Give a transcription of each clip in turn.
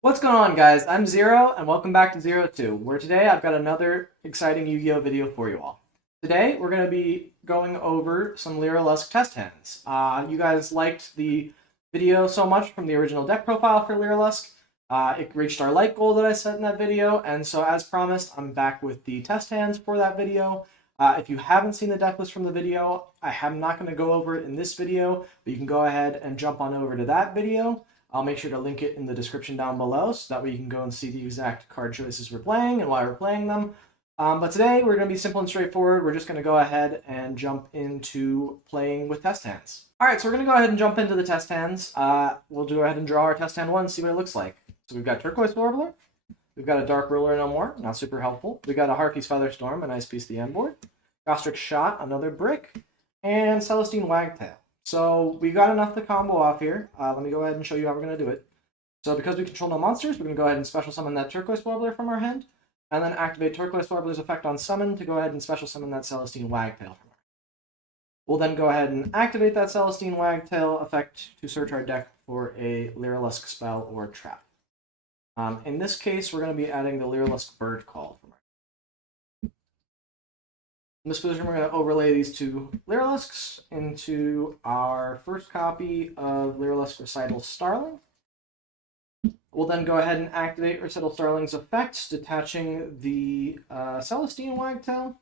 What's going on, guys? I'm Zero, and welcome back to Zero 2, where today I've got another exciting Yu-Gi-Oh! Video for you all. Today, we're going to be going over some Lyrilusc test hands. You guys liked the video so much from the original deck profile for Lyrilusc. It reached our like goal that I set in that video, and so as promised, I'm back with the test hands for that video. If you haven't seen the deck list from the video, I am not going to go over it in this video, but you can go ahead and jump on over to that video. I'll make sure to link it in the description down below so that way you can go and see the exact card choices we're playing and why we're playing them. But today we're going to be simple and straightforward. We're just going to go ahead and jump into playing with test hands. Alright, so we're going to go ahead and jump into the test hands. We'll go ahead and draw our test hand one and see what it looks like. So we've got Turquoise Warbler. We've got a Dark Ruler no more, not super helpful. We've got a Harpy's Featherstorm, a nice piece of the end board. Gostrix Shot, another brick. And Celestine Wagtail. So we got enough to combo off here. Let me go ahead and show you how we're going to do it. So because we control no monsters, we're going to go ahead and special summon that Turquoise Warbler from our hand, and then activate Turquoise Warbler's effect on summon to go ahead and special summon that Celestine Wagtail from our hand. We'll then go ahead and activate that Celestine Wagtail effect to search our deck for a Lyrilusc spell or trap. In this case, we're going to be adding the Lyrilusc Bird Call from our hand. In this position, we're going to overlay these two Lyriluscs into our first copy of Lyrilusc Recital Starling. We'll then go ahead and activate Recital Starling's effect, detaching the Celestine Wagtail.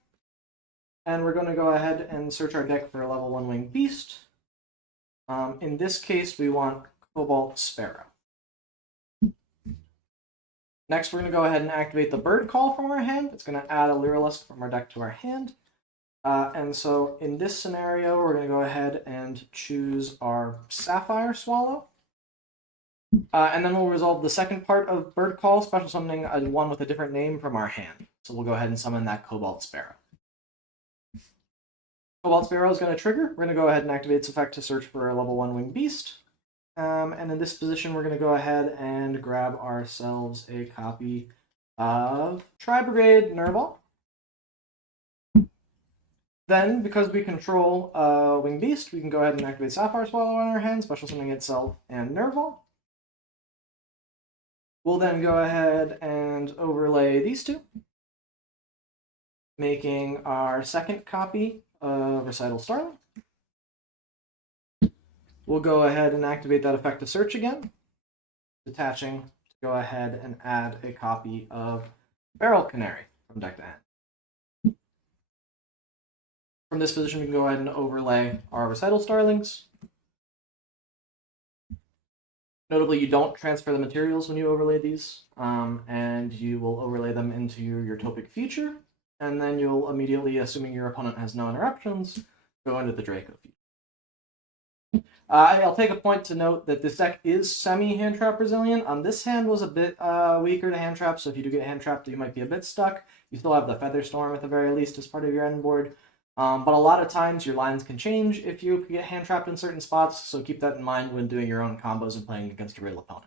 And we're going to go ahead and search our deck for a level 1 Winged Beast. In this case, we want Cobalt Sparrow. Next, we're going to go ahead and activate the Bird Call from our hand. It's going to add a Lyrilusc from our deck to our hand. And so in this scenario, we're going to go ahead and choose our Sapphire Swallow. And then we'll resolve the second part of Bird Call, special summoning one with a different name from our hand. So we'll go ahead and summon that Cobalt Sparrow. Cobalt Sparrow is going to trigger. We're going to go ahead and activate its effect to search for a level 1 Winged Beast. And in this position, we're going to go ahead and grab ourselves a copy of Tri-Brigade Nerval. Then, because we control Winged Beast, we can go ahead and activate Sapphire Swallow on our hand, special summoning itself and Nerval. We'll then go ahead and overlay these two, making our second copy of Recital Starling. We'll go ahead and activate that effect to search again, detaching to go ahead and add a copy of Feral Canary from deck to hand. From this position, we can go ahead and overlay our Recital Starlings. Notably, you don't transfer the materials when you overlay these, and you will overlay them into your Utopic Future, and then you'll immediately, assuming your opponent has no interruptions, go into the Draco Future. I'll take a point to note that this deck is semi-hand trap resilient. This hand was a bit weaker to hand trap, so if you do get hand trapped, you might be a bit stuck. You still have the Featherstorm at the very least as part of your end board. But a lot of times your lines can change if you get hand trapped in certain spots, so keep that in mind when doing your own combos and playing against a real opponent.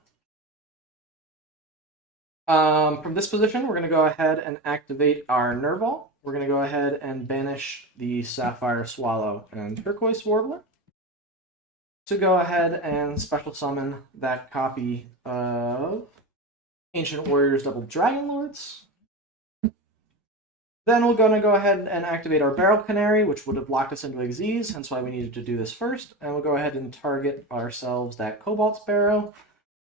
From this position, we're going to go ahead and activate our Nerval. We're going to go ahead and banish the Sapphire Swallow and Turquoise Warbler to go ahead and special summon that copy of Ancient Warriors Double Dragon Lords. Then we're going to go ahead and activate our Feral Canary, which would have locked us into Xyz, hence why we needed to do this first. And we'll go ahead and target ourselves that Cobalt Sparrow.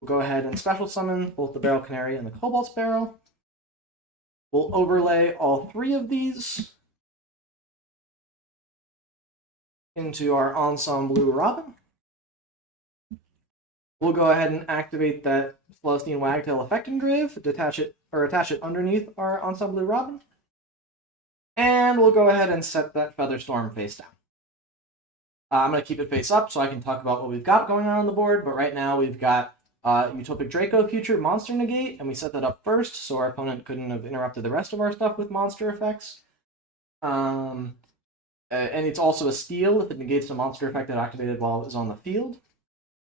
We'll go ahead and special summon both the Feral Canary and the Cobalt Sparrow. We'll overlay all three of these into our Ensemble Blue Robin. We'll go ahead and activate that Celestine Wagtail effect engrave, attach it underneath our Ensemble Blue Robin. And we'll go ahead and set that Featherstorm face down. I'm going to keep it face up so I can talk about what we've got going on the board, but right now we've got Utopic Draco Future Monster Negate, and we set that up first so our opponent couldn't have interrupted the rest of our stuff with monster effects. And it's also a steal if it negates the monster effect that activated while it was on the field.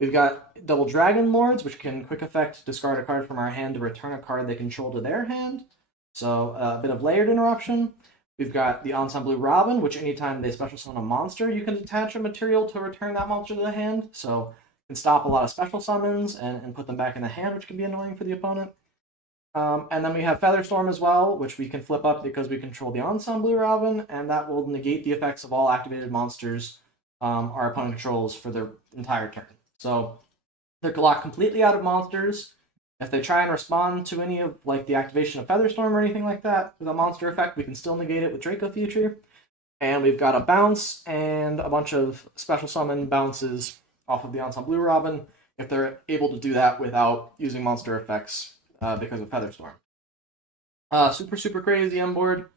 We've got Double Dragon Lords, which can quick effect discard a card from our hand to return a card they control to their hand. So a bit of layered interruption. We've got the Ensemble Blue Robin, which anytime they special summon a monster, you can attach a material to return that monster to the hand. So can stop a lot of special summons and put them back in the hand, which can be annoying for the opponent. And then we have Featherstorm as well, which we can flip up because we control the Ensemble Blue Robin, and that will negate the effects of all activated monsters our opponent controls for their entire turn. So they're locked completely out of monsters. If they try and respond to any of like the activation of Featherstorm or anything like that with a monster effect, we can still negate it with Draco Future. And we've got a bounce and a bunch of special summon bounces off of the Ensemble Blue Robin if they're able to do that without using monster effects because of Featherstorm. Super crazy end board.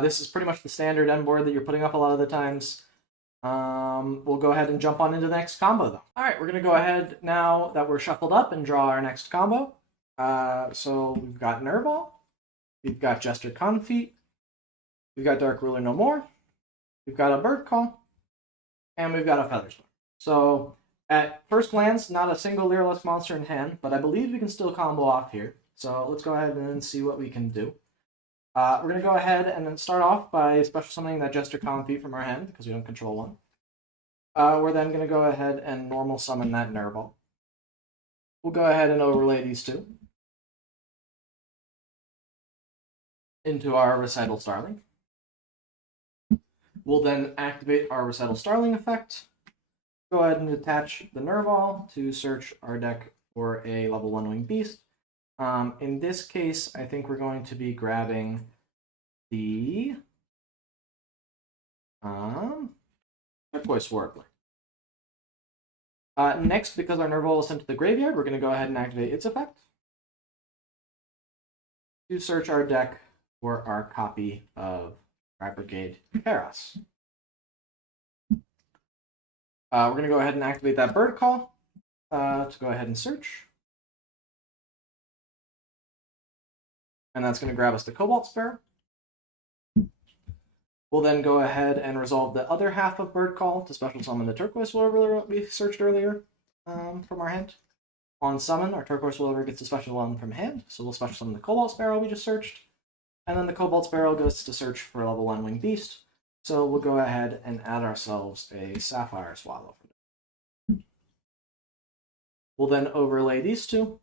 This is pretty much the standard end board that you're putting up a lot of the times. We'll go ahead and jump on into the next combo, though. All right, we're going to go ahead now that we're shuffled up and draw our next combo. So we've got Nervall, we've got Jester Confeet, we've got Dark Ruler No More, we've got a Bird Call, and we've got a Featherstorm. So at first glance, not a single Lyrilusc monster in hand, but I believe we can still combo off here. So let's go ahead and see what we can do. We're going to go ahead and then start off by special summoning that Jester Confeet from our hand, because we don't control one. We're then going to go ahead and normal summon that Nervall. We'll go ahead and overlay these two into our Recital Starling. We'll then activate our Recital Starling effect. Go ahead and attach the Nervall to search our deck for a level 1 Winged Beast. In this case, I think we're going to be grabbing the Turquoise Warbler. Next, because our Nervall is sent to the graveyard, we're going to go ahead and activate its effect to search our deck for our copy of Rat Brigade Kairos. We're going to go ahead and activate that Bird Call to go ahead and search. And that's going to grab us the Cobalt Sparrow. We'll then go ahead and resolve the other half of Bird Call to special summon the Turquoise Warbler we searched earlier from our hand. On summon, our Turquoise Warbler gets a special one from hand, so we'll special summon the Cobalt Sparrow we just searched. And then the Cobalt Sparrow goes to search for a level 1 Winged Beast, so we'll go ahead and add ourselves a Sapphire Swallow. We'll then overlay these two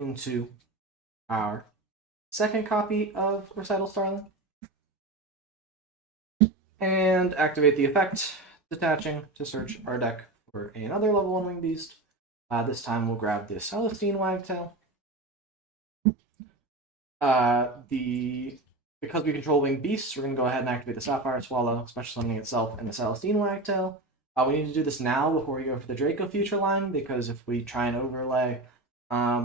into our second copy of Recital Starling and activate the effect, detaching to search our deck for another level 1 Winged Beast. This time we'll grab the Celestine Wagtail. Because we control Winged Beasts, we're going to go ahead and activate the Sapphire Swallow, special summoning itself and the Celestine Wagtail. We need to do this now before we go for the Draco Future line, because if we try and overlay,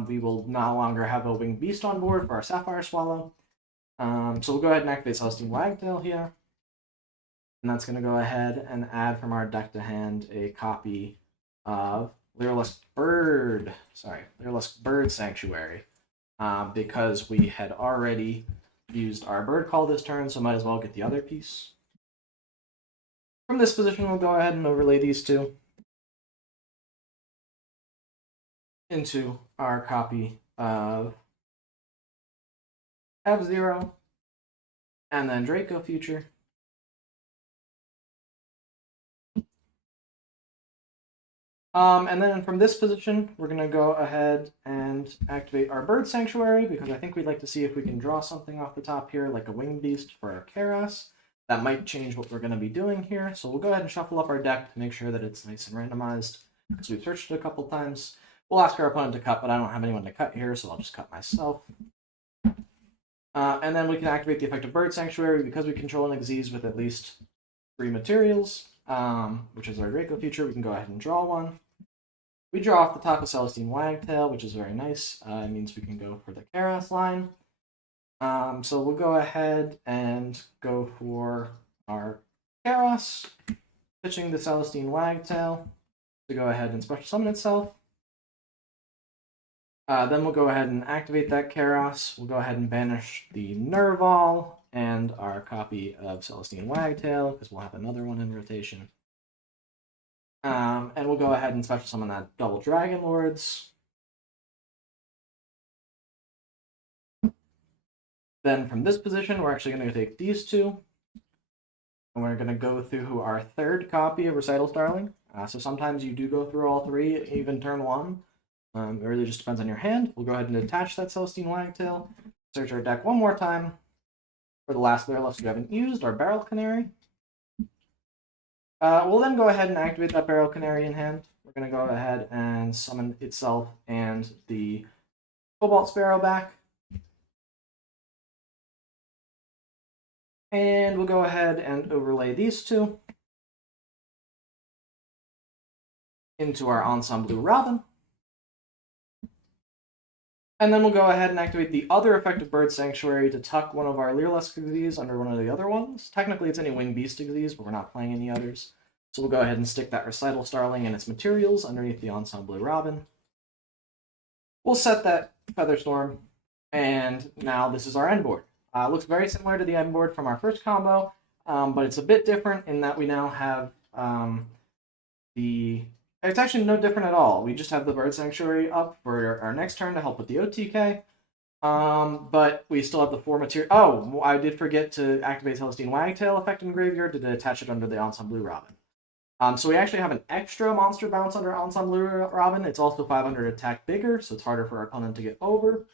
we will no longer have a Winged Beast on board for our Sapphire Swallow. So we'll go ahead and activate Celestine Wagtail here. And that's going to go ahead and add from our deck to hand a copy of Lyrilusc Bird Sanctuary, because we had already used our Bird Call this turn, so might as well get the other piece. From this position, we'll go ahead and overlay these two into our copy of F0 and then Draco Future. And then from this position, we're going to go ahead and activate our Bird Sanctuary, because I think we'd like to see if we can draw something off the top here, like a Winged Beast for our Kairos. That might change what we're going to be doing here. So we'll go ahead and shuffle up our deck to make sure that it's nice and randomized, because we've searched it a couple times. We'll ask our opponent to cut, but I don't have anyone to cut here, so I'll just cut myself. And then we can activate the effect of Bird Sanctuary, because we control an Xyz with at least 3 materials, which is our Draco Future. We can go ahead and draw one. We draw off the top of Celestine Wagtail, which is very nice. It means we can go for the Kairos line. So we'll go ahead and go for our Kairos, pitching the Celestine Wagtail to go ahead and special summon itself. Then we'll go ahead and activate that Kairos. We'll go ahead and banish the Nervall and our copy of Celestine Wagtail, because we'll have another one in rotation. And we'll go ahead and special summon that double Dragon Lords. Then from this position, we're actually going to take these two, and we're going to go through our third copy of Recital Starling. So sometimes you do go through all three, even turn one. It really just depends on your hand. We'll go ahead and attach that Celestine Wagtail. Search our deck one more time for the last Lyrilusc we haven't used, our Barrel Canary. We'll then go ahead and activate that Barrel Canary in hand. We're going to go ahead and summon itself and the Cobalt Sparrow back. And we'll go ahead and overlay these two into our Ensemble Robin. And then we'll go ahead and activate the other effective Bird Sanctuary to tuck one of our Lyrilusc Xyzs under one of the other ones. Technically, it's any Winged Beast Xyz, but we're not playing any others. So we'll go ahead and stick that Recital Starling and its materials underneath the Ensemble Robin. We'll set that Featherstorm, and now this is our end board. It looks very similar to the end board from our first combo, but it's a bit different in that we now have It's actually no different at all. We just have the Bird Sanctuary up for our next turn to help with the OTK. But we still have the 4 material. Oh, I did forget to activate Celestine Wagtail effect in Graveyard to attach it under the Ensemble Robin. So we actually have an extra monster bounce under Ensemble Robin. It's also 500 attack bigger, so it's harder for our opponent to get over.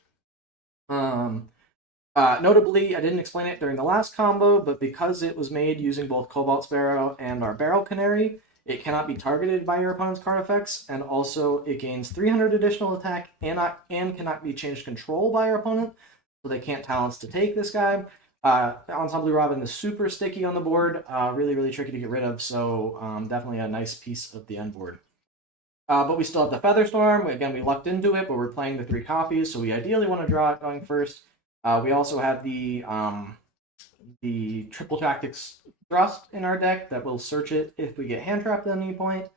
Notably, I didn't explain it during the last combo, but because it was made using both Cobalt Sparrow and our Barrel Canary, it cannot be targeted by your opponent's card effects, and also it gains 300 additional attack and cannot be changed control by your opponent, so they can't talents to take this guy. Ensemble Robin is super sticky on the board, really, really tricky to get rid of, so definitely a nice piece of the end board. But we still have the Featherstorm. Again, we lucked into it, but we're playing the 3 copies, so we ideally want to draw it going first. We also have the Triple Tactics Thrust in our deck that will search it if we get hand trapped at any point.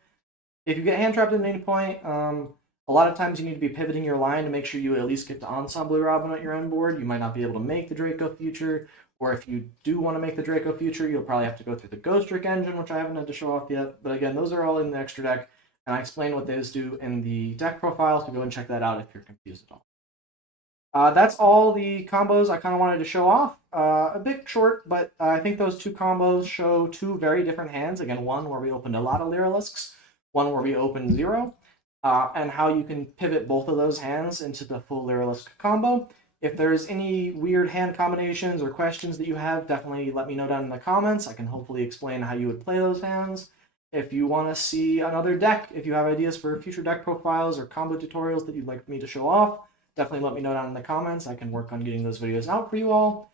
If you get hand trapped at any point, a lot of times you need to be pivoting your line to make sure you at least get to Ensemble Robin at your end board. You might not be able to make the Draco Future, or if you do want to make the Draco Future, you'll probably have to go through the Ghost Trick engine, which I haven't had to show off yet. But again, those are all in the extra deck, and I explain what those do in the deck profile, so go and check that out if you're confused at all. That's all the combos I kind of wanted to show off. A bit short, but I think those 2 combos show 2 very different hands. Again, one where we opened a lot of Lyriluscs, one where we opened 0, and how you can pivot both of those hands into the full Lyrilusc combo. If there's any weird hand combinations or questions that you have, definitely let me know down in the comments. I can hopefully explain how you would play those hands. If you want to see another deck, if you have ideas for future deck profiles or combo tutorials that you'd like me to show off, definitely let me know down in the comments. I can work on getting those videos out for you all.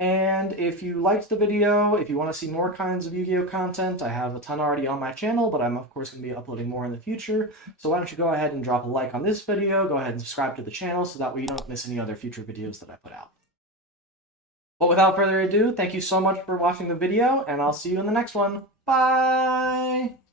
And if you liked the video, if you want to see more kinds of Yu-Gi-Oh! Content, I have a ton already on my channel, but I'm of course going to be uploading more in the future. So why don't you go ahead and drop a like on this video, go ahead and subscribe to the channel so that way you don't miss any other future videos that I put out. But without further ado, thank you so much for watching the video, and I'll see you in the next one. Bye!